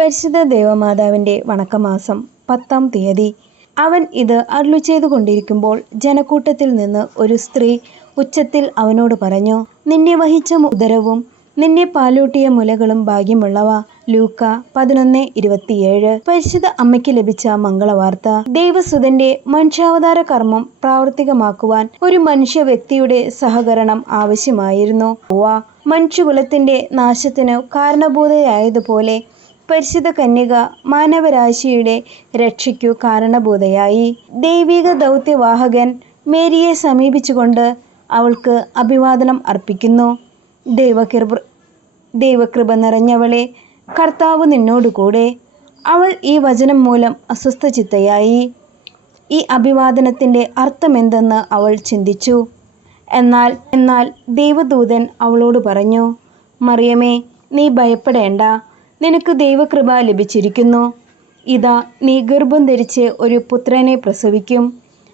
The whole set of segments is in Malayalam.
പരിശുദ്ധ ദേവമാതാവിൻ്റെ വണക്കമാസം 10-ാം തീയതി. അവൻ ഇത് അരുളിച്ചെയ്തു കൊണ്ടിരിക്കുമ്പോൾ ജനക്കൂട്ടത്തിൽ നിന്ന് ഒരു സ്ത്രീ ഉച്ചത്തിൽ അവനോട് പറഞ്ഞു, നിന്നെ വഹിച്ച ഉദരവും നിന്നെ പാലൂട്ടിയ മുലകളും ഭാഗ്യമുള്ളവ. ലൂക്ക 11:27. പരിശുദ്ധ അമ്മയ്ക്ക് ലഭിച്ച മംഗളവാർത്ത. ദൈവസുതന്റെ മനുഷ്യാവതാര കർമ്മം പ്രാവർത്തികമാക്കുവാൻ ഒരു മനുഷ്യ വ്യക്തിയുടെ സഹകരണം ആവശ്യമായിരുന്നു. മനുഷ്യകുലത്തിന്റെ നാശത്തിനു കാരണഭൂതയായതുപോലെ പരിശുദ്ധ കന്യക മാനവരാശിയുടെ രക്ഷയ്ക്കു കാരണഭൂതയായി. ദൈവിക ദൗത്യവാഹകൻ മേരിയെ സമീപിച്ചുകൊണ്ട് അവൾക്ക് അഭിവാദനം അർപ്പിക്കുന്നു. ദൈവകൃപ നിറഞ്ഞവളെ, കർത്താവ് നിന്നോടുകൂടെ. അവൾ ഈ വചനം മൂലം അസ്വസ്ഥചിത്തയായി. ഈ അഭിവാദനത്തിൻ്റെ അർത്ഥമെന്തെന്ന് അവൾ ചിന്തിച്ചു. എന്നാൽ ദൈവദൂതൻ അവളോട് പറഞ്ഞു, മറിയമേ, നീ ഭയപ്പെടേണ്ട. നിനക്ക് ദൈവകൃപ ലഭിച്ചിരിക്കുന്നു. ഇതാ, നീ ഗർഭം ധരിച്ച് ഒരു പുത്രനെ പ്രസവിക്കും.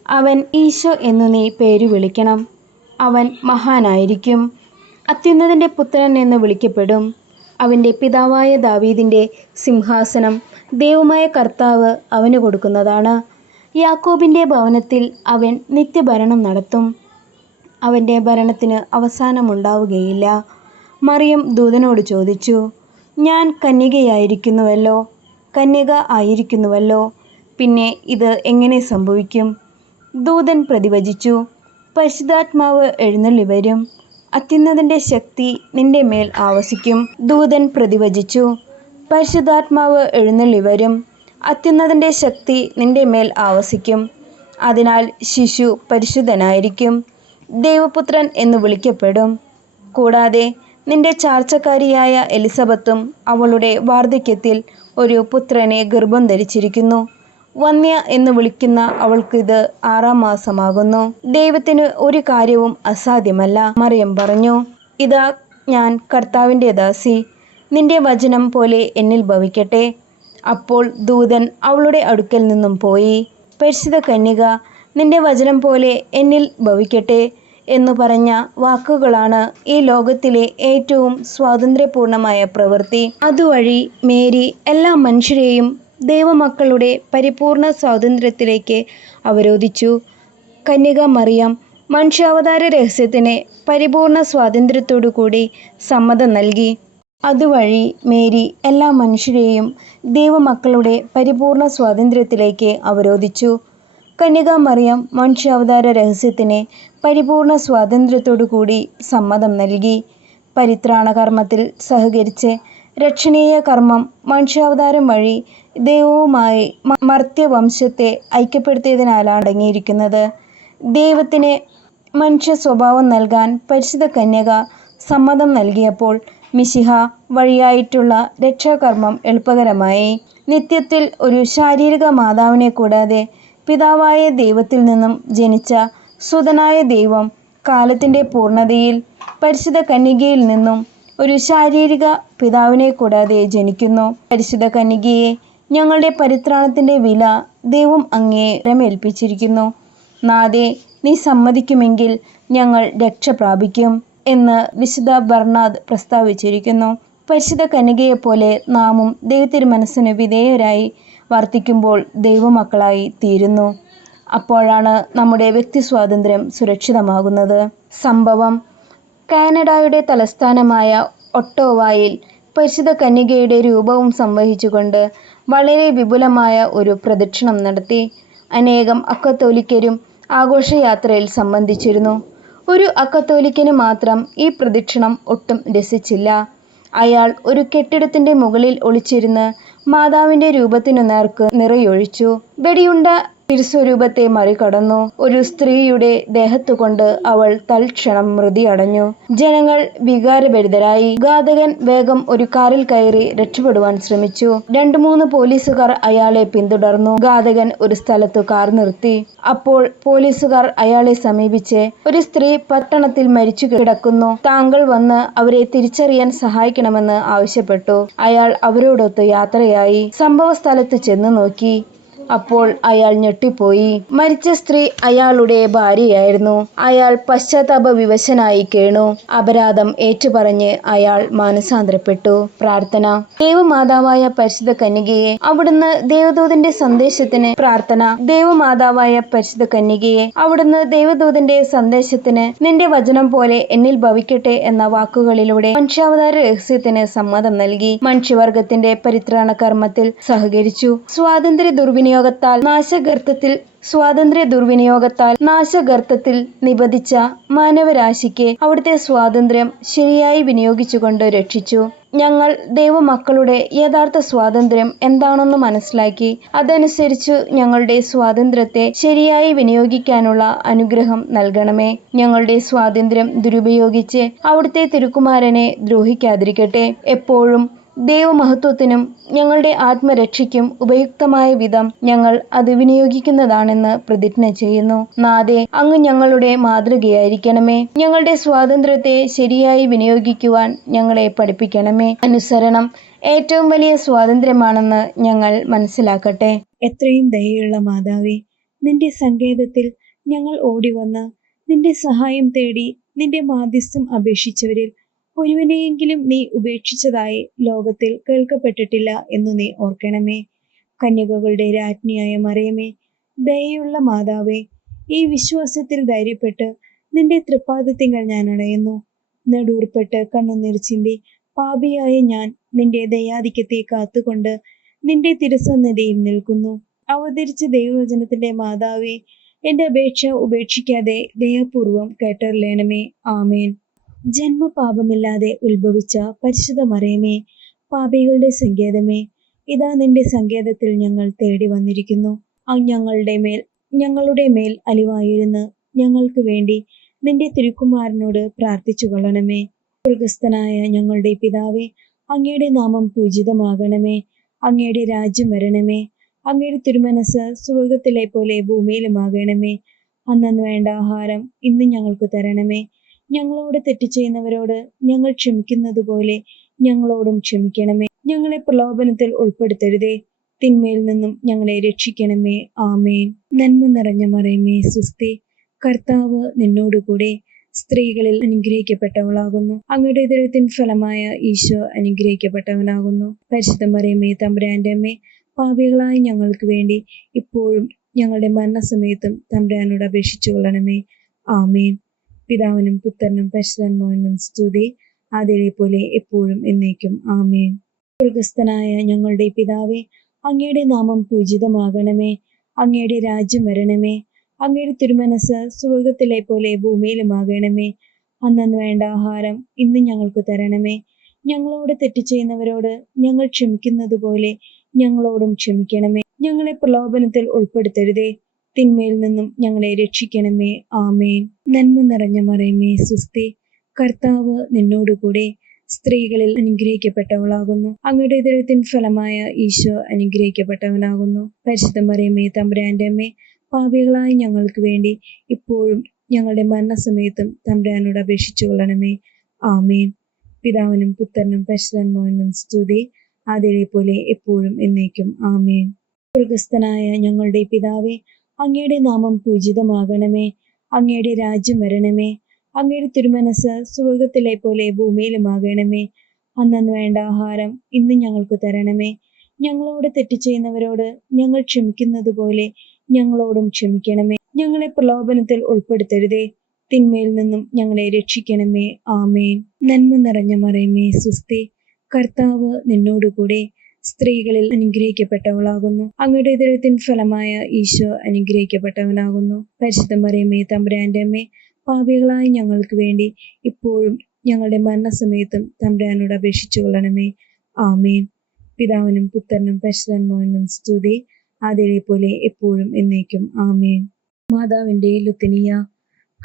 അവൻ ഈശോ എന്നു നീ പേരു വിളിക്കണം. അവൻ മഹാനായിരിക്കും, അത്യുന്നതന്റെ പുത്രൻ എന്ന് വിളിക്കപ്പെടും. അവൻ്റെ പിതാവായ ദാവീദിൻ്റെ സിംഹാസനം ദൈവമായ കർത്താവ് അവന് കൊടുക്കുന്നതാണ്. യാക്കോബിൻ്റെ ഭവനത്തിൽ അവൻ നിത്യഭരണം നടത്തും. അവൻ്റെ ഭരണത്തിന് അവസാനമുണ്ടാവുകയില്ല. മറിയം ദൂതനോട് ചോദിച്ചു, ഞാൻ കന്യക ആയിരിക്കുന്നുവല്ലോ, പിന്നെ ഇത് എങ്ങനെ സംഭവിക്കും? ദൂതൻ പ്രതിവചിച്ചു, പരിശുദ്ധാത്മാവ് എഴുന്നള്ളി വരും, അത്യുന്നതന്റെ ശക്തി നിന്റെ മേൽ ആവസിക്കും. ദൂതൻ പ്രതിവചിച്ചു, പരിശുദ്ധാത്മാവ് എഴുന്നള്ളി വരും, അത്യുന്നതന്റെ ശക്തി നിന്റെ മേൽ ആവസിക്കും. അതിനാൽ ശിശു പരിശുദ്ധനായിരിക്കും, ദൈവപുത്രൻ എന്ന് വിളിക്കപ്പെടും. കൂടാതെ നിന്റെ ചാർച്ചക്കാരിയായ എലിസബത്തും അവളുടെ വാർദ്ധക്യത്തിൽ ഒരു പുത്രനെ ഗർഭം ധരിച്ചിരിക്കുന്നു. വന്യ എന്ന് വിളിക്കുന്ന അവൾക്കിത് 6-ാം മാസമാകുന്നു. ദൈവത്തിന് ഒരു കാര്യവും അസാധ്യമല്ല. മറിയം പറഞ്ഞു, ഇതാ, ഞാൻ കർത്താവിൻ്റെ ദാസി, നിന്റെ വചനം പോലെ എന്നിൽ ഭവിക്കട്ടെ. അപ്പോൾ ദൂതൻ അവളുടെ അടുക്കൽ നിന്നും പോയി. പരിശുദ്ധ കന്യക, നിന്റെ വചനം പോലെ എന്നിൽ ഭവിക്കട്ടെ എന്നു പറഞ്ഞ വാക്കുകളാണ് ഈ ലോകത്തിലെ ഏറ്റവും സ്വാതന്ത്ര്യപൂർണമായ പ്രവൃത്തി. അതുവഴി മേരി എല്ലാ മനുഷ്യരെയും ദൈവമക്കളുടെ പരിപൂർണ സ്വാതന്ത്ര്യത്തിലേക്ക് അവരോധിച്ചു. കന്യക മറിയം മനുഷ്യാവതാര രഹസ്യത്തിന് പരിപൂർണ സ്വാതന്ത്ര്യത്തോടു കൂടി സമ്മതം നൽകി. അതുവഴി മേരി എല്ലാ മനുഷ്യരെയും ദൈവമക്കളുടെ പരിപൂർണ സ്വാതന്ത്ര്യത്തിലേക്ക് അവരോധിച്ചു. കന്യക മറിയം മനുഷ്യാവതാര രഹസ്യത്തിന് പരിപൂർണ സ്വാതന്ത്ര്യത്തോടു കൂടി സമ്മതം നൽകി. പരിത്രാണ കർമ്മത്തിൽ സഹകരിച്ച് രക്ഷണീയ കർമ്മം മനുഷ്യാവതാരം വഴി ദൈവവുമായി മർത്യവംശത്തെ ഐക്യപ്പെടുത്തിയതിനാലാണ് അടങ്ങിയിരിക്കുന്നത്. ദൈവത്തിന് മനുഷ്യ സ്വഭാവം നൽകാൻ പരിശുദ്ധ കന്യക സമ്മതം നൽകിയപ്പോൾ മിശിഹ വഴിയായിട്ടുള്ള രക്ഷാകർമ്മം എളുപ്പകരമായി. നിത്യത്തിൽ ഒരു ശാരീരിക മാതാവിനെ കൂടാതെ പിതാവായ ദൈവത്തിൽ നിന്നും ജനിച്ച സുതനായ ദൈവം കാലത്തിൻ്റെ പൂർണ്ണതയിൽ പരിശുദ്ധ കന്യകയിൽ നിന്നും ഒരു ശാരീരിക പിതാവിനെ കൂടാതെ ജനിക്കുന്നു. പരിശുദ്ധ കന്യകയെ, ഞങ്ങളുടെ പരിത്രാണത്തിൻ്റെ വില ദൈവം അങ്ങേ വരമേൽപ്പിച്ചിരിക്കുന്നു. നാഥേ, നീ സമ്മതിക്കുമെങ്കിൽ ഞങ്ങൾ രക്ഷ പ്രാപിക്കും എന്ന് വിശുദ്ധ ബർണാദ് പ്രസ്താവിച്ചിരിക്കുന്നു. പരിശുദ്ധ കന്യകയെപ്പോലെ നാമും ദൈവത്തിൻ്റെ മനസ്സിന് വിധേയരായി വർത്തിക്കുമ്പോൾ ദൈവമക്കളായി തീരുന്നു. അപ്പോഴാണ് നമ്മുടെ വ്യക്തി സ്വാതന്ത്ര്യം സുരക്ഷിതമാകുന്നത്. സംഭവം: കാനഡയുടെ തലസ്ഥാനമായ ഒട്ടോവായിൽ പരിശുദ്ധ കന്യകയുടെ രൂപവും സംവഹിച്ചുകൊണ്ട് വളരെ വിപുലമായ ഒരു പ്രദക്ഷിണം നടത്തി. അനേകം അക്കത്തോലിക്കരും ആഘോഷയാത്രയിൽ സംബന്ധിച്ചിരുന്നു. ഒരു അക്കത്തോലിക്കന് മാത്രം ഈ പ്രദക്ഷിണം ഒട്ടും രസിച്ചില്ല. അയാൾ ഒരു കെട്ടിടത്തിൻ്റെ മുകളിൽ ഒളിച്ചിരുന്ന് മാതാവിൻ്റെ രൂപത്തിനു നേർക്ക് നിറയൊഴിച്ചു. വെടിയുണ്ട തിരുസ്വരൂപത്തെ മറികടന്നു. ഒരു സ്ത്രീയുടെ ദേഹത്തുകൊണ്ട് അവൾ തൽക്ഷണം മൃതി അടഞ്ഞു. ജനങ്ങൾ വികാരഭരിതരായി. ഘാതകൻ വേഗം ഒരു കാറിൽ കയറി രക്ഷപ്പെടുവാൻ ശ്രമിച്ചു. 2-3 പോലീസുകാർ അയാളെ പിന്തുടർന്നു. ഘാതകൻ ഒരു സ്ഥലത്തു കാർ നിർത്തി. അപ്പോൾ പോലീസുകാർ അയാളെ സമീപിച്ച്, ഒരു സ്ത്രീ പട്ടണത്തിൽ മരിച്ചു കിടക്കുന്നു, താങ്കൾ വന്ന് അവരെ തിരിച്ചറിയാൻ സഹായിക്കണമെന്ന് ആവശ്യപ്പെട്ടു. അയാൾ അവരോടൊത്ത് യാത്രയായി. സംഭവ സ്ഥലത്ത് ചെന്ന് നോക്കി. അപ്പോൾ അയാൾ ഞെട്ടിപ്പോയി. മരിച്ച സ്ത്രീ അയാളുടെ ഭാര്യയായിരുന്നു. അയാൾ പശ്ചാത്താപ വിവശനായി കേണു. അപരാധം ഏറ്റുപറഞ്ഞ് അയാൾ മാനസാന്തരപ്പെട്ടു. പ്രാർത്ഥന. ദേവമാതാവായ പരിശുദ്ധ കന്യകയെ അവിടുന്ന് ദേവദൂതന്റെ സന്ദേശത്തിന് നിന്റെ വചനം പോലെ എന്നിൽ ഭവിക്കട്ടെ എന്ന വാക്കുകളിലൂടെ മനുഷ്യാവതാര രഹസ്യത്തിന് സമ്മതം നൽകി. മനുഷ്യവർഗത്തിന്റെ പരിത്രാണ കർമ്മത്തിൽ സഹകരിച്ചു. സ്വാതന്ത്ര്യ ദുർവിനിയോഗത്താൽ നാശഗർത്തത്തിൽ നിപതിച്ച മാനവരാശിക്ക് അവിടുത്തെ സ്വാതന്ത്ര്യം ശരിയായി വിനിയോഗിച്ചുകൊണ്ട് രക്ഷിച്ചു. ഞങ്ങൾ ദൈവമക്കളുടെ യഥാർത്ഥ സ്വാതന്ത്ര്യം എന്താണെന്ന് മനസ്സിലാക്കി അതനുസരിച്ചു ഞങ്ങളുടെ സ്വാതന്ത്ര്യത്തെ ശരിയായി വിനിയോഗിക്കാനുള്ള അനുഗ്രഹം നൽകണമേ. ഞങ്ങളുടെ സ്വാതന്ത്ര്യം ദുരുപയോഗിച്ച് അവിടുത്തെ തിരുക്കുമാരനെ ദ്രോഹിക്കാതിരിക്കട്ടെ. എപ്പോഴും ദൈവമഹത്വത്തിനും ഞങ്ങളുടെ ആത്മരക്ഷയ്ക്കും ഉപയുക്തമായ വിധം ഞങ്ങൾ അത് വിനിയോഗിക്കുന്നതാണെന്ന് പ്രതിജ്ഞ ചെയ്യുന്നു. നാഥേ, അങ്ങ് ഞങ്ങളുടെ മാതൃകയായിരിക്കണമേ. ഞങ്ങളുടെ സ്വാതന്ത്ര്യത്തെ ശരിയായി വിനിയോഗിക്കുവാൻ ഞങ്ങളെ പഠിപ്പിക്കണമേ. അനുസരണം ഏറ്റവും വലിയ സ്വാതന്ത്ര്യമാണെന്ന് ഞങ്ങൾ മനസ്സിലാക്കട്ടെ. എത്രയും ദയയുള്ള മാതാവേ, നിന്റെ സങ്കേതത്തിൽ ഞങ്ങൾ ഓടിവന്ന് നിന്റെ സഹായം തേടി നിന്റെ മാധ്യസ്ഥം അപേക്ഷിച്ചവരിൽ ഒരുവനെയെങ്കിലും നീ ഉപേക്ഷിച്ചതായി ലോകത്തിൽ കേൾക്കപ്പെട്ടിട്ടില്ല എന്നു നീ ഓർക്കണമേ. കന്യകകളുടെ രാജ്ഞിയായ മറിയമേ, ദയയുള്ള മാതാവേ, ഈ വിശ്വാസത്തിൽ ധൈര്യപ്പെട്ട് നിന്റെ തൃപ്പാദത്തിങ്കൽ ഞാൻ അണയുന്നു. നെടൂർപ്പെട്ട് കണ്ണുനീർ ചിന്തി പാപിയായ ഞാൻ നിന്റെ ദയാധിക്യത്തെ കാത്തുകൊണ്ട് നിന്റെ തിരുസന്നിധിയിൽ നിൽക്കുന്നു. അവതരിച്ച ദൈവവചനത്തിന്റെ മാതാവേ, എന്റെ അപേക്ഷ ഉപേക്ഷിക്കാതെ ദയാപൂർവം കേട്ടറിയണമേ. ആമേൻ. ജന്മപാപമില്ലാതെ ഉത്ഭവിച്ച പരിശുദ്ധ മറിയമേ, പാപികളുടെ സങ്കേതമേ, ഇതാ നിന്റെ സങ്കേതത്തിൽ ഞങ്ങൾ തേടി വന്നിരിക്കുന്നു. ഞങ്ങളുടെ മേൽ അലിവായിരുന്ന് ഞങ്ങൾക്ക് വേണ്ടി നിന്റെ തിരുക്കുമാരനോട് പ്രാർത്ഥിച്ചു കൊള്ളണമേ. സ്വർഗസ്ഥനായ ഞങ്ങളുടെ പിതാവേ, അങ്ങയുടെ നാമം പൂജിതമാകണമേ. അങ്ങയുടെ രാജ്യം വരണമേ. അങ്ങയുടെ തിരുമനസ് സ്വർഗത്തിലെ പോലെ ഭൂമിയിലുമാകണമേ. അന്നന്ന് വേണ്ട ആഹാരം ഇന്ന് ഞങ്ങൾക്ക് തരണമേ. ഞങ്ങളോട് തെറ്റ് ചെയ്യുന്നവരോട് ഞങ്ങൾ ക്ഷമിക്കുന്നത് പോലെ ഞങ്ങളോടും ക്ഷമിക്കണമേ. ഞങ്ങളെ പ്രലോഭനത്തിൽ ഉൾപ്പെടുത്തരുതേ, തിന്മയിൽ നിന്നും ഞങ്ങളെ രക്ഷിക്കണമേ. ആമേൻ. നന്മ നിറഞ്ഞ മറിയമേ, സ്വസ്തി. കർത്താവ് നിന്നോടുകൂടെ സ്ത്രീകളിൽ അനുഗ്രഹിക്കപ്പെട്ടവളാകുന്നു. അങ്ങയുടെ ഉദരത്തിൻ ഫലമായ ഈശോ അനുഗ്രഹിക്കപ്പെട്ടവനാകുന്നു. പരിശുദ്ധ മറിയമേ, തമ്പുരാന്റെ അമ്മേ, പാപികളായ ഞങ്ങൾക്ക് വേണ്ടി ഇപ്പോഴും ഞങ്ങളുടെ മരണസമയത്തും തമ്പുരാനോട് അപേക്ഷിച്ചു കൊള്ളണമേ. ആമേൻ. പിതാവിനും പുത്രനും പരിശുദ്ധാത്മാവിനും സ്തുതി, ആദിയിലെ പോലെ എപ്പോഴും എന്നേക്കും. ആമേൻ. സ്വർഗസ്ഥനായ ഞങ്ങളുടെ പിതാവേ, അങ്ങയുടെ നാമം പൂജിതമാകണമേ. അങ്ങയുടെ രാജ്യം വരണമേ. അങ്ങയുടെ തിരുമനസ് സ്വർഗത്തിലെ പോലെ ഭൂമിയിലുമാകണമേ. അന്നന്ന് വേണ്ട ആഹാരം ഇന്ന് ഞങ്ങൾക്ക് തരണമേ. ഞങ്ങളോട് തെറ്റ് ചെയ്യുന്നവരോട് ഞങ്ങൾ ക്ഷമിക്കുന്നത് പോലെ ഞങ്ങളോടും ക്ഷമിക്കണമേ. ഞങ്ങളെ പ്രലോഭനത്തിൽ ഉൾപ്പെടുത്തരുതേ, തിന്മയിൽ നിന്നും ഞങ്ങളെ രക്ഷിക്കണമേ. ആമേൻ. നന്മ നിറഞ്ഞ മറിയമേ, സ്വസ്തി. കർത്താവ് നിന്നോടുകൂടെ സ്ത്രീകളിൽ അനുഗ്രഹിക്കപ്പെട്ടവളാകുന്നു. അങ്ങയുടെ ഉദരത്തിൻ ഫലമായ ഈശോ അനുഗ്രഹിക്കപ്പെട്ടവനാകുന്നു. പരിശുദ്ധ മറിയമേ, തമ്പുരാന്റെ അമ്മേ, പാപികളായ ഞങ്ങൾക്ക് വേണ്ടി ഇപ്പോഴും ഞങ്ങളുടെ മരണസമയത്തും തമ്പുരാനോട് അപേക്ഷിച്ചു കൊള്ളണമേ. ആമേൻ. പിതാവിനും പുത്രനും പരിശുദ്ധാത്മാവിനും സ്തുതി, ആദിയിലെ പോലെ എപ്പോഴും എന്നേക്കും. ആമേൻ. സ്വർഗസ്ഥനായ ഞങ്ങളുടെ പിതാവേ, അങ്ങയുടെ നാമം പൂജിതമാകണമേ. അങ്ങയുടെ രാജ്യം വരണമേ. അങ്ങയുടെ തിരുമനസ് സ്വർഗത്തിലെ പോലെ ഭൂമിയിലുമാകണമേ. അന്നന്ന് വേണ്ട ആഹാരം ഇന്ന് ഞങ്ങൾക്ക് തരണമേ. ഞങ്ങളോട് തെറ്റ് ചെയ്യുന്നവരോട് ഞങ്ങൾ ക്ഷമിക്കുന്നത് പോലെ ഞങ്ങളോടും ക്ഷമിക്കണമേ. ഞങ്ങളെ പ്രലോഭനത്തിൽ ഉൾപ്പെടുത്തരുതേ, തിന്മയിൽ നിന്നും ഞങ്ങളെ രക്ഷിക്കണമേ. ആമേൻ. നന്മ നിറഞ്ഞ മറിയമേ, സ്വസ്തി. കർത്താവ് നിന്നോടുകൂടെ സ്ത്രീകളിൽ അനുഗ്രഹിക്കപ്പെട്ടവളാകുന്നു. അങ്ങയുടെ ഉദരത്തിൻ ഫലമായ ഈശോ അനുഗ്രഹിക്കപ്പെട്ടവനാകുന്നു. പരിശുദ്ധ മറിയമേ, തമ്പുരാന്റെ അമ്മേ, പാപികളായ ഞങ്ങൾക്ക് വേണ്ടി ഇപ്പോഴും ഞങ്ങളുടെ മരണസമയത്തും തമ്പുരാനോട് അപേക്ഷിച്ചു കൊള്ളണമേ. ആമേൻ. പിതാവിനും പുത്രനും പരിശുദ്ധാത്മാവിനും സ്തുതി, ആദിയിലെ പോലെ എപ്പോഴും എന്നേക്കും. ആമേൻ. മാതാവിന്റെ ലുത്തിനിയ.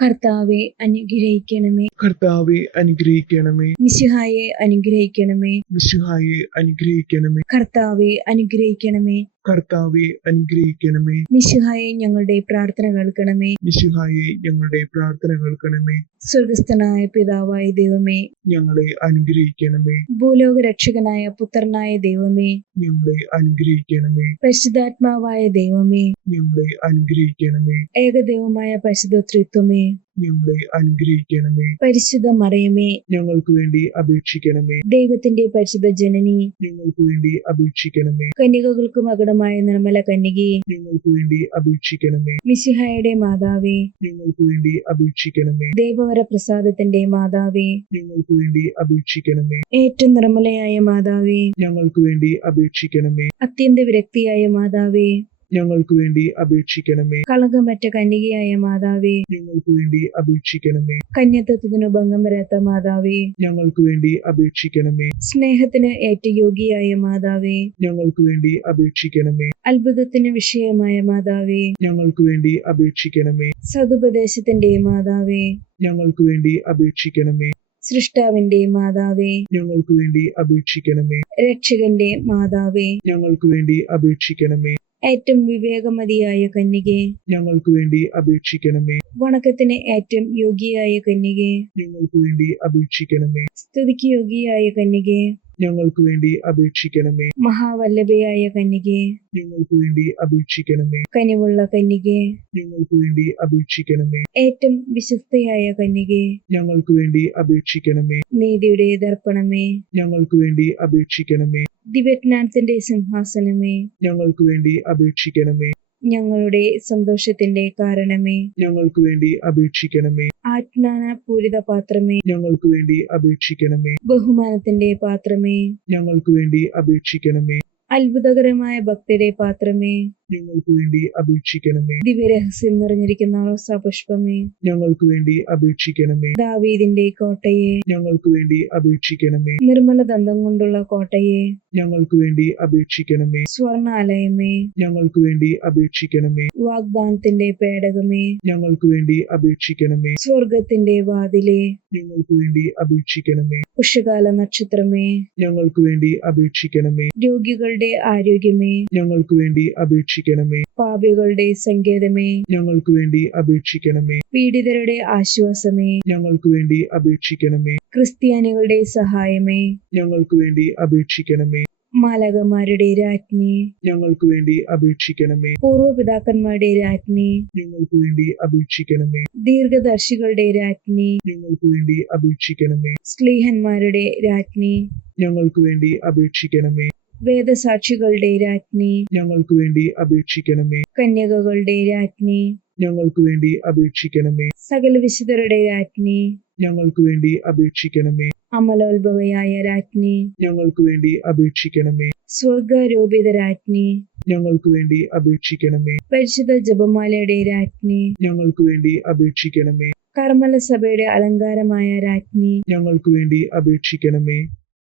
കർത്താവെ അനുഗ്രഹിക്കണമേ. കർത്താവെ അനുഗ്രഹിക്കണമേ. മിശിഹായെ അനുഗ്രഹിക്കണമേ. മിശിഹായെ അനുഗ്രഹിക്കണമേ. കർത്താവെ അനുഗ്രഹിക്കണമേ. കർത്താവെ അനുഗ്രഹിക്കണമേ. മിശിഹായെ ഞങ്ങളുടെ പ്രാർത്ഥന കേൾക്കണമേ. മിശിഹായെ ഞങ്ങളുടെ പ്രാർത്ഥന കേൾക്കണമേ. സ്വർഗസ്ഥനായ പിതാവായ ദൈവമേ, ഞങ്ങളെ അനുഗ്രഹിക്കണമേ. ഭൂലോക രക്ഷകനായ പുത്രനായ ദൈവമേ, ഞങ്ങളെ അനുഗ്രഹിക്കണമേ. പരിശുദ്ധാത്മാവായ ദൈവമേ, ഞങ്ങളെ അനുഗ്രഹിക്കണമേ. ഏകദൈവമായ പരിശുദ്ധ ത്രിത്വമേ, ഞങ്ങളെ അനുഗ്രഹിക്കണമേ. പരിശുദ്ധ മറിയമേ, ഞങ്ങൾക്ക് വേണ്ടി അപേക്ഷിക്കണമേ. ദൈവത്തിന്റെ പരിശുദ്ധ ജനനി, ഞങ്ങൾക്ക് വേണ്ടി അപേക്ഷിക്കണമേ. കന്യകകൾക്ക് മകുടമായ നിർമ്മല കന്യകയെ, ഞങ്ങൾക്ക് വേണ്ടി അപേക്ഷിക്കണമേ. മിശിഹായുടെ മാതാവേ, ഞങ്ങൾക്ക് വേണ്ടി അപേക്ഷിക്കണമേ. ദേവവര പ്രസാദത്തിന്റെ മാതാവേ, ഞങ്ങൾക്ക് വേണ്ടി അപേക്ഷിക്കണമേ. ഏറ്റവും നിർമ്മലയായ മാതാവേ, ഞങ്ങൾക്ക് വേണ്ടി അപേക്ഷിക്കണമേ. അത്യന്ത വിരക്തിയായ മാതാവേ, ഞങ്ങൾക്ക് വേണ്ടി അപേക്ഷിക്കണമേ. കളങ്കമറ്റ കന്യകയായ മാതാവേ, ഞങ്ങൾക്ക് വേണ്ടി അപേക്ഷിക്കണമേ. കന്യത്വത്തിനു ഭംഗം വരാത്ത മാതാവേ, ഞങ്ങൾക്ക് വേണ്ടി അപേക്ഷിക്കണമേ. സ്നേഹത്തിന് ഏറ്റവും യോഗ്യയായ മാതാവേ, ഞങ്ങൾക്ക് വേണ്ടി അപേക്ഷിക്കണമേ. അത്ഭുതത്തിന് വിഷയമായ മാതാവേ, ഞങ്ങൾക്ക് വേണ്ടി അപേക്ഷിക്കണമേ. സതുപദേശത്തിന്റെ മാതാവേ, ഞങ്ങൾക്ക് വേണ്ടി അപേക്ഷിക്കണമേ. സൃഷ്ടാവിന്റെ മാതാവേ, ഞങ്ങൾക്ക് വേണ്ടി അപേക്ഷിക്കണമേ. രക്ഷകന്റെ മാതാവേ, ഞങ്ങൾക്ക് വേണ്ടി അപേക്ഷിക്കണമേ. ഏറ്റവും വിവേകമതിയായ കന്യകെ, ഞങ്ങൾക്ക് വേണ്ടി അപേക്ഷിക്കണമേ. വണക്കത്തിന് ഏറ്റവും യോഗ്യയായ കന്യകെ, ഞങ്ങൾക്ക് വേണ്ടി അപേക്ഷിക്കണമേ. സ്തുതിക്ക് യോഗ്യയായ കന്യകെ, ഞങ്ങൾക്ക് വേണ്ടി അപേക്ഷിക്കണമേ. മഹാവല്ലഭയായ കന്യകെ, ഞങ്ങൾക്ക് വേണ്ടി അപേക്ഷിക്കണമേ. കനിവുള്ള കന്യകെ, ഞങ്ങൾക്ക് വേണ്ടി അപേക്ഷിക്കണമേ. ഏറ്റവും വിശ്വസ്തയായ കന്യകെ, ഞങ്ങൾക്ക് വേണ്ടി അപേക്ഷിക്കണമേ. നീതിയുടെ ദർപ്പണമേ, ഞങ്ങൾക്ക് വേണ്ടി അപേക്ഷിക്കണമേ. ദിവ്യജ്ഞാനത്തിന്റെ സിംഹാസനമേ, ഞങ്ങൾക്ക് വേണ്ടി അപേക്ഷിക്കണമേ. ഞങ്ങളുടെ സന്തോഷത്തിന്റെ കാരണമേ, ഞങ്ങൾക്ക് വേണ്ടി അപേക്ഷിക്കണമേ. ആജ്ഞാന പൂരിത പാത്രമേ, ഞങ്ങൾക്ക് വേണ്ടി അപേക്ഷിക്കണമേ. ബഹുമാനത്തിന്റെ പാത്രമേ, ഞങ്ങൾക്ക് വേണ്ടി അപേക്ഷിക്കണമേ. അത്ഭുതകരമായ ഭക്തിയുടെ പാത്രമേ, ഞങ്ങൾക്ക് വേണ്ടി അപേക്ഷിക്കണമേ. ദിവ്യരഹസ്യം നിറഞ്ഞിരിക്കുന്ന റോസാ പുഷ്പമേ, ഞങ്ങൾക്ക് വേണ്ടി അപേക്ഷിക്കണമേ. ദാവീദിന്റെ കോട്ടയെ, ഞങ്ങൾക്ക് വേണ്ടി അപേക്ഷിക്കണമേ. നിർമ്മല ദന്തം കൊണ്ടുള്ള കോട്ടയെ, ഞങ്ങൾക്ക് വേണ്ടി അപേക്ഷിക്കണമേ. സ്വർണാലയമേ, ഞങ്ങൾക്ക് വേണ്ടി അപേക്ഷിക്കണമേ. വാഗ്ദാനത്തിന്റെ പേടകമേ, ഞങ്ങൾക്ക് വേണ്ടി അപേക്ഷിക്കണമേ. സ്വർഗത്തിന്റെ വാതിലെ, ഞങ്ങൾക്ക് വേണ്ടി അപേക്ഷിക്കണമേ. ഉഷകാല നക്ഷത്രമേ, ഞങ്ങൾക്ക് വേണ്ടി അപേക്ഷിക്കണമേ. രോഗികളുടെ ആരോഗ്യമേ, ഞങ്ങൾക്ക് വേണ്ടി അപേക്ഷിക്കണമേ. പാപികളുടെ സങ്കേതമേ, ഞങ്ങൾക്ക് വേണ്ടി അപേക്ഷിക്കണമേ. പീഡിതരുടെ ആശ്വാസമേ, ഞങ്ങൾക്ക് വേണ്ടി അപേക്ഷിക്കണമേ. ക്രിസ്ത്യാനികളുടെ സഹായമേ, ഞങ്ങൾക്ക് വേണ്ടി അപേക്ഷിക്കണമേ. മാലാഖമാരുടെ രാജ്ഞി, ഞങ്ങൾക്ക് വേണ്ടി അപേക്ഷിക്കണമേ. പൂർവ്വപിതാക്കന്മാരുടെ രാജ്ഞി, ഞങ്ങൾക്ക് വേണ്ടി അപേക്ഷിക്കണമേ. ദീർഘദർശികളുടെ രാജ്ഞി, ഞങ്ങൾക്ക് വേണ്ടി അപേക്ഷിക്കണമേ. സ്ലീഹന്മാരുടെ രാജ്ഞി, ഞങ്ങൾക്ക് വേണ്ടി അപേക്ഷിക്കണമേ. വേദസാക്ഷികളുടെ രാജ്ഞി, ഞങ്ങൾക്ക് വേണ്ടി അപേക്ഷിക്കണമേ. കന്യകകളുടെ രാജ്ഞി, ഞങ്ങൾക്ക് വേണ്ടി അപേക്ഷിക്കണമേ. സകല വിശുദ്ധരുടെ രാജ്ഞി, ഞങ്ങൾക്ക് വേണ്ടി അപേക്ഷിക്കണമേ. അമലോത്ഭവയായ രാജ്ഞി, ഞങ്ങൾക്ക് വേണ്ടി അപേക്ഷിക്കണമേ. സ്വർഗാരോപിത രാജ്ഞി, ഞങ്ങൾക്ക് വേണ്ടി അപേക്ഷിക്കണമേ. പരിശുദ്ധ ജപമാലയുടെ രാജ്ഞി, ഞങ്ങൾക്ക് വേണ്ടി അപേക്ഷിക്കണമേ. കർമ്മല സഭയുടെ അലങ്കാരമായ രാജ്ഞി, ഞങ്ങൾക്ക് വേണ്ടി അപേക്ഷിക്കണമേ.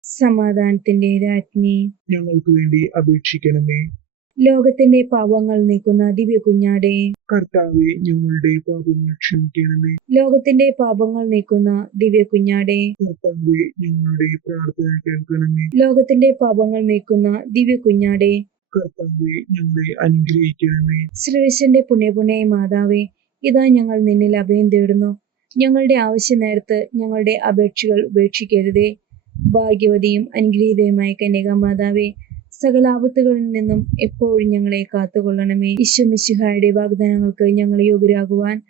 സമാധാനത്തിന്റെ രാജ്ഞി, ഞങ്ങൾക്ക് വേണ്ടി അപേക്ഷിക്കണമേ. ലോകത്തിന്റെ പാപങ്ങൾ നീക്കുന്ന ദിവ്യ കുഞ്ഞാടേ, കർത്താവെ ഞങ്ങളുടെ പാപങ്ങൾ ക്ഷമിക്കണമേ. ലോകത്തിന്റെ പാപങ്ങൾ നീക്കുന്ന ദിവ്യ കുഞ്ഞാടേ, കർത്താവെ ഞങ്ങളുടെ പ്രാർത്ഥന കേൾക്കണമേ. ലോകത്തിന്റെ പാപങ്ങൾ നീക്കുന്ന ദിവ്യ കുഞ്ഞാടേ, കർത്താവെ ഞങ്ങളെ അനുഗ്രഹിക്കണമേ. ശ്രീവിശന്റെ പുണ്യപുണ്യ മാതാവേ, ഇതാ ഞങ്ങൾ നിന്നിൽ അഭയം തേടുന്നു. ഞങ്ങളുടെ ആവശ്യ നേരത്ത് ഞങ്ങളുടെ അപേക്ഷകൾ ഉപേക്ഷിക്കരുതേ. ഭാഗ്യവതിയും അനുഗ്രഹീതയുമായ കന്യകാമാതാവേ, സകല ആപത്തുകളിൽ നിന്നും എപ്പോഴും ഞങ്ങളെ കാത്തുകൊള്ളണമേ. ഈശോ മിശിഹായുടെ വാഗ്ദാനങ്ങൾക്ക് ഞങ്ങൾ യോഗ്യരാകുവാൻ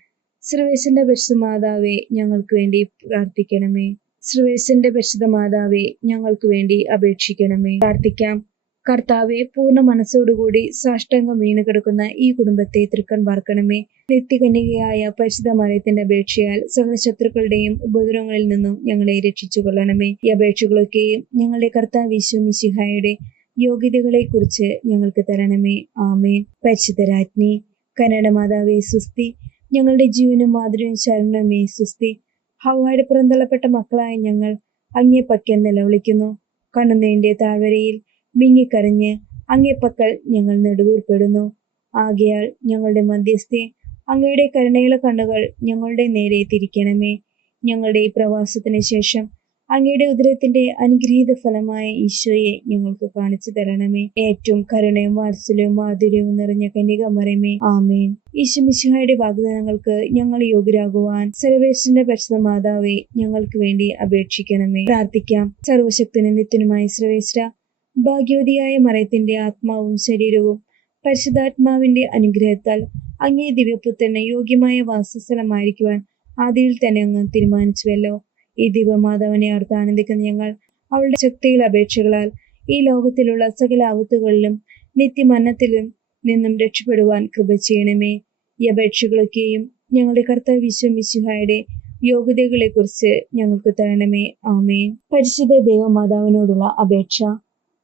സർവേശ്വരന്റെ പരിശുദ്ധ മാതാവേ, ഞങ്ങൾക്ക് വേണ്ടി പ്രാർത്ഥിക്കണമേ. സർവേശ്വരന്റെ പരിശുദ്ധ മാതാവേ, ഞങ്ങൾക്ക് വേണ്ടി അപേക്ഷിക്കണമേ. പ്രാർത്ഥിക്കാം. കർത്താവെ, പൂർണ്ണ മനസ്സോടുകൂടി സാഷ്ടാംഗം വീണു കിടക്കുന്ന ഈ കുടുംബത്തെ തൃക്കൺ പാർക്കണമേ. നിത്യകന്യകയായ പരിശുദ്ധ മറിയത്തിന്റെ അപേക്ഷയാൽ സകല ശത്രുക്കളുടെയും ഉപദ്രവങ്ങളിൽ നിന്നും ഞങ്ങളെ രക്ഷിച്ചു കൊള്ളണമേ. ഈ അപേക്ഷകളൊക്കെയും ഞങ്ങളുടെ കർത്താവ് ഈശോ മിശിഹായുടെ യോഗ്യതകളെ കുറിച്ച് ഞങ്ങൾക്ക് തരണമേ. ആമേൻ. പരിശുദ്ധ രാജ്ഞി, കരുണയുടെ മാതാവേ സുസ്തി. ഞങ്ങളുടെ ജീവനും മാതൃവും ശരണമേ സുസ്തി. ഹവ്വായുടെ പുറന്തള്ളപ്പെട്ട മക്കളായ ഞങ്ങൾ അങ്ങേ പക്കൽ നിലവിളിക്കുന്നു. കണ്ണുനീരിന്റെ താഴ്വരയിൽ വിങ്ങിക്കരഞ്ഞ് അങ്ങേ പക്കൽ ഞങ്ങൾ നെടുവീർപ്പെടുന്നു. ആകയാൽ ഞങ്ങളുടെ മധ്യസ്ഥെ, അങ്ങയുടെ കരുണയുള്ള കണ്ണുകൾ ഞങ്ങളുടെ നേരെ തിരിക്കണമേ. ഞങ്ങളുടെ ഈ പ്രവാസത്തിന് ശേഷം അങ്ങയുടെ ഉദരത്തിന്റെ അനുഗ്രഹീത ഫലമായ ഈശോയെ ഞങ്ങൾക്ക് കാണിച്ചു തരണമേ. ഏറ്റവും കരുണയും വാത്സല്യവും മാധുര്യവും നിറഞ്ഞ കന്യകമറിയമേ, ആമേൻ. ഈശോ മിശിഹായുടെ വാഗ്ദാനങ്ങൾക്ക് ഞങ്ങൾ യോഗ്യരാകുവാൻ സർവേശ്വരന്റെ പരിശുദ്ധ മാതാവേ, ഞങ്ങൾക്ക് വേണ്ടി അപേക്ഷിക്കണമേ. പ്രാർത്ഥിക്കാം. സർവശക്തനും നിത്യനുമായ സർവേശ്വര, ഭാഗ്യവതിയായ മറിയത്തിന്റെ ആത്മാവും ശരീരവും പരിശുദ്ധാത്മാവിന്റെ അനുഗ്രഹത്താൽ അങ്ങേ ദിവ്യപുത്രന് യോഗ്യമായ വാസസ്ഥലമായിരിക്കുവാൻ ആദിയിൽ തന്നെ അങ്ങ് തീരുമാനിച്ചുവല്ലോ. ഈ ദിവ്യമാതാവിനെ ഓർത്ത് ആനന്ദിക്കുന്ന ഞങ്ങൾ അവളുടെ ശക്തികൾ അപേക്ഷകളാൽ ഈ ലോകത്തിലുള്ള സകല ആപത്തുകളിലും നിത്യമരണത്തിലും നിന്നും രക്ഷപ്പെടുവാൻ കൃപ ചെയ്യണമേ. ഈ അപേക്ഷകളൊക്കെയും ഞങ്ങളുടെ കർത്താവ് ഈശോ മിശിഹായുടെ യോഗ്യതകളെ കുറിച്ച് ഞങ്ങൾക്ക് തരണമേ. ആമേൻ. പരിശുദ്ധ ദേവമാതാവിനോടുള്ള അപേക്ഷ.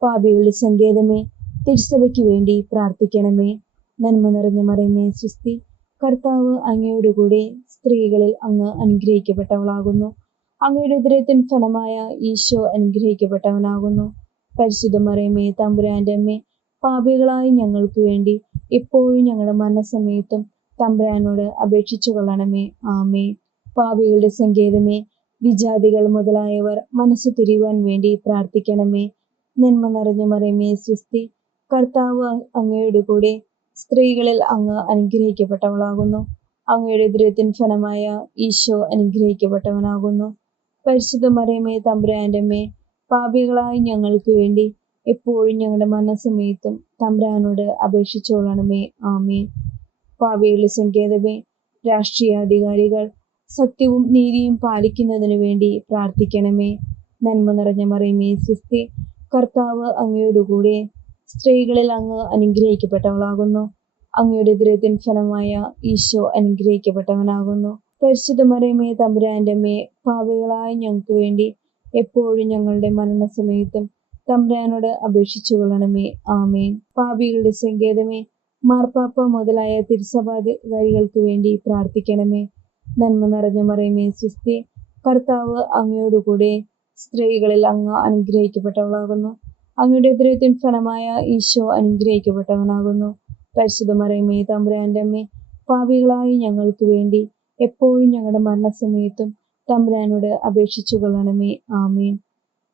പാപികളുടെ സങ്കേതമേ, തിരുസഭയ്ക്ക് വേണ്ടി പ്രാർത്ഥിക്കണമേ. നന്മ നിറഞ്ഞ മറിയമേ, സ്വസ്തി. കർത്താവ് അങ്ങയോടുകൂടെ സ്ത്രീകളിൽ അങ്ങ് അനുഗ്രഹിക്കപ്പെട്ടവളാകുന്നു. അങ്ങയുടെ ഉദരത്തിൻ ഫലമായ ഈശോ അനുഗ്രഹിക്കപ്പെട്ടവനാകുന്നു. പരിശുദ്ധ മറിയമേ, തമ്പുരാന്റെ അമ്മേ, പാപികളായ ഞങ്ങൾക്ക് വേണ്ടി എപ്പോഴും ഞങ്ങളുടെ മരണസമയത്തും തമ്പുരാനോട് അപേക്ഷിച്ചു കൊള്ളണമേ. ആമേ. പാപികളുടെ സങ്കേതമേ, വിജാതികൾ മുതലായവർ മനസ്സു തിരിയുവാൻ വേണ്ടി പ്രാർത്ഥിക്കണമേ. നന്മ നിറഞ്ഞ മറിയമേ, സ്വസ്തി. കർത്താവ് അങ്ങയുടെ കൂടെ സ്ത്രീകളിൽ അങ്ങ് അനുഗ്രഹിക്കപ്പെട്ടവളാകുന്നു. അങ്ങയുടെ ഉദരത്തിൻ ഫലമായ ഈശോ അനുഗ്രഹിക്കപ്പെട്ടവനാകുന്നു. പരിശുദ്ധ മറിയമേ, തമ്പുരാന്റെ അമ്മേ, പാപികളായ ഞങ്ങൾക്ക് വേണ്ടി എപ്പോഴും ഞങ്ങളുടെ മരണസമയത്തും തമ്പുരാനോട് അപേക്ഷിച്ചു കൊള്ളണമേ. ആമേൻ. പാപികളുടെ സങ്കേതമേ, രാഷ്ട്രീയാധികാരികൾ സത്യവും നീതിയും പാലിക്കുന്നതിനു വേണ്ടി പ്രാർത്ഥിക്കണമേ. നന്മ നിറഞ്ഞ മറിയമേ, സ്വസ്തി. കർത്താവ് അങ്ങയോടുകൂടെ സ്ത്രീകളിൽ അങ്ങ് അനുഗ്രഹിക്കപ്പെട്ടവളാകുന്നു. അങ്ങയുടെ ഉദരത്തിൻ ഫലമായ ഈശോ അനുഗ്രഹിക്കപ്പെട്ടവനാകുന്നു. പരിശുദ്ധ മറിയമേ, തമ്പുരാന്റെ അമ്മേ, പാപികളായ ഞങ്ങൾക്ക് വേണ്ടി എപ്പോഴും ഞങ്ങളുടെ മരണസമയത്തും തമ്പുരാനോട് അപേക്ഷിച്ചു കൊള്ളണമേ. ആമേൻ. പാപികളുടെ സങ്കേതമേ, മാർപ്പാപ്പ മുതലായ തിരുസഭാധികാരികൾക്ക് വേണ്ടി പ്രാർത്ഥിക്കണമേ. നന്മ നിറഞ്ഞ മറിയമേ, സ്വസ്തി. കർത്താവ് അങ്ങയോടുകൂടെ സ്ത്രീകളിൽ അങ്ങ് അനുഗ്രഹിക്കപ്പെട്ടവളാകുന്നു. അങ്ങയുടെ ഉദരത്തിൻ ഫലമായ ഈശോ അനുഗ്രഹിക്കപ്പെട്ടവനാകുന്നു. പരിശുദ്ധ മറിയമേ, തമ്പുരാന്റെ അമ്മേ, പാപികളായ ഞങ്ങൾക്ക് വേണ്ടി എപ്പോഴും ഞങ്ങളുടെ മരണസമയത്തും തമ്പുരാനോട് അപേക്ഷിച്ചു കൊള്ളണമേ. ആമേൻ.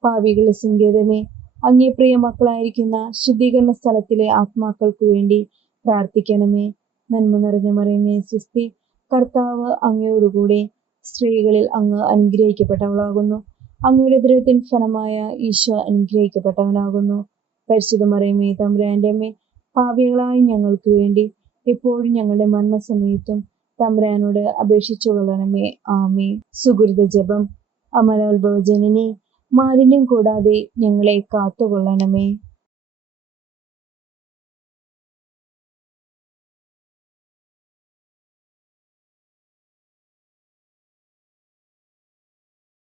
പാപികളുടെ സങ്കേതമേ, അങ്ങേ പ്രിയ മക്കളായിരിക്കുന്ന ശുദ്ധീകരണ സ്ഥലത്തിലെ ആത്മാക്കൾക്ക് വേണ്ടി പ്രാർത്ഥിക്കണമേ. നന്മ നിറഞ്ഞ മറിയമേ, സ്വസ്തി. കർത്താവ് അങ്ങയോടുകൂടെ സ്ത്രീകളിൽ അങ്ങ് അനുഗ്രഹിക്കപ്പെട്ടവളാകുന്നു. അങ്ങയുടെ ഉദരത്തിൻ ഫലമായ ഈശോ അനുഗ്രഹിക്കപ്പെട്ടവനാകുന്നു. പരിശുദ്ധ മറിയമേ, തമ്പുരാന്റെ അമ്മേ, പാപികളായ ഞങ്ങൾക്ക് വേണ്ടി എപ്പോഴും ഞങ്ങളുടെ മരണസമയത്തും തമ്പുരാനോട് അപേക്ഷിച്ചു കൊള്ളണമേ. ആമേൻ. സുഹൃത ജപം. അമലോത്ഭവ ജനനി, മാലിന്യം കൂടാതെ ഞങ്ങളെ കാത്തുകൊള്ളണമേ.